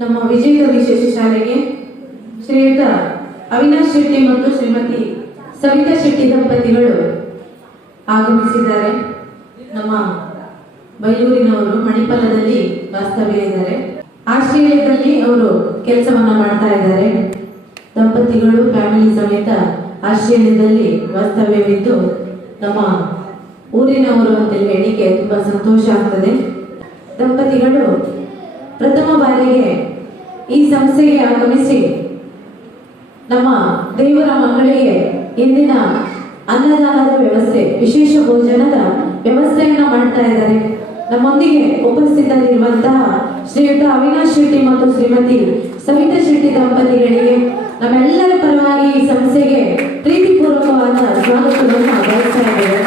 ನಮ್ಮ ವಿಜೇತ ವಿಶೇಷ ಶಾಲೆಗೆ ಶ್ರೀಯುತ ಅವಿನಾಶ್ ಶೆಟ್ಟಿ ಮತ್ತು ಶ್ರೀಮತಿ ಸವಿತಾ ಶೆಟ್ಟಿ ದಂಪತಿಗಳು ಆಗಮಿಸಿದ್ದಾರೆ. ನಮ್ಮ ಬೈಲೂರಿನವರು ಮಣಿಪಾಲದಲ್ಲಿ ವಾಸ್ತವ್ಯ ಇದ್ದಾರೆ. ಆಸ್ಟ್ರೇಲಿಯಾದಲ್ಲಿ ಅವರು ಕೆಲಸವನ್ನ ಮಾಡ್ತಾ ಇದ್ದಾರೆ. ದಂಪತಿಗಳು ಫ್ಯಾಮಿಲಿ ಸಮೇತ ಆಸ್ಟ್ರೇಲಿಯಾದಲ್ಲಿ ವಾಸ್ತವ್ಯವಿದ್ದು ನಮ್ಮ ಊರಿನವರು ಅಂತ ಹೇಳಿಕೆ ತುಂಬಾ ಸಂತೋಷ ಆಗ್ತದೆ. ದಂಪತಿಗಳು ಪ್ರಥಮ ಬಾರಿಗೆ ಈ ಸಂಸ್ಥೆಗೆ ಆಗಮಿಸಿ ನಮ್ಮ ದೇವರ ಮಕ್ಕಳಿಗೆ ಇಂದಿನ ಅನ್ನದಾನದ ವ್ಯವಸ್ಥೆ, ವಿಶೇಷ ಭೋಜನದ ವ್ಯವಸ್ಥೆಯನ್ನ ಮಾಡ್ತಾ ಇದ್ದಾರೆ. ನಮ್ಮೊಂದಿಗೆ ಉಪಸ್ಥಿತರಿರುವಂತಹ ಶ್ರೀಯುತ ಅವಿನಾಶ್ ಶೆಟ್ಟಿ ಮತ್ತು ಶ್ರೀಮತಿ ಸವಿತಾ ಶೆಟ್ಟಿ ದಂಪತಿಗಳಿಗೆ ನಮ್ಮೆಲ್ಲರ ಪರವಾಗಿ ಈ ಸಂಸ್ಥೆಗೆ ಪ್ರೀತಿಪೂರ್ವಕವಾದ ಸ್ವಾಗತವನ್ನು ಬಯಸ್ತಾ ಇದ್ದೇವೆ.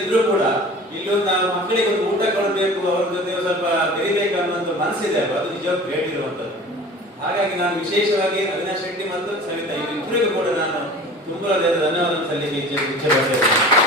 ಇದ್ರೂ ಕೂಡ ಇಲ್ಲೊಂದು ನಾವು ಮಕ್ಕಳಿಗೆ ಒಂದು ಊಟ ಕೊಡಬೇಕು, ಅವ್ರ ಜೊತೆ ಸ್ವಲ್ಪ ಬೆರಿಬೇಕು ಅನ್ನೋ ಮನಸ್ಸಿದೆ, ಅದು ನಿಜವಾಗಿ ಗ್ರೇಟ್ ಇರುವಂತದ್ದು. ಹಾಗಾಗಿ ನಾನು ವಿಶೇಷವಾಗಿ ಅವಿನಾಶ್ ಶೆಟ್ಟಿ ಮತ್ತು ಸವಿತಾ ಇಬ್ಬರಿಗೂ ಕೂಡ ನಾನು ತುಂಬಾ ಧನ್ಯವಾದ ಸಲ್ಲಿಕೆ ಇಚ್ಛೆ ಪಡ್ತೇನೆ.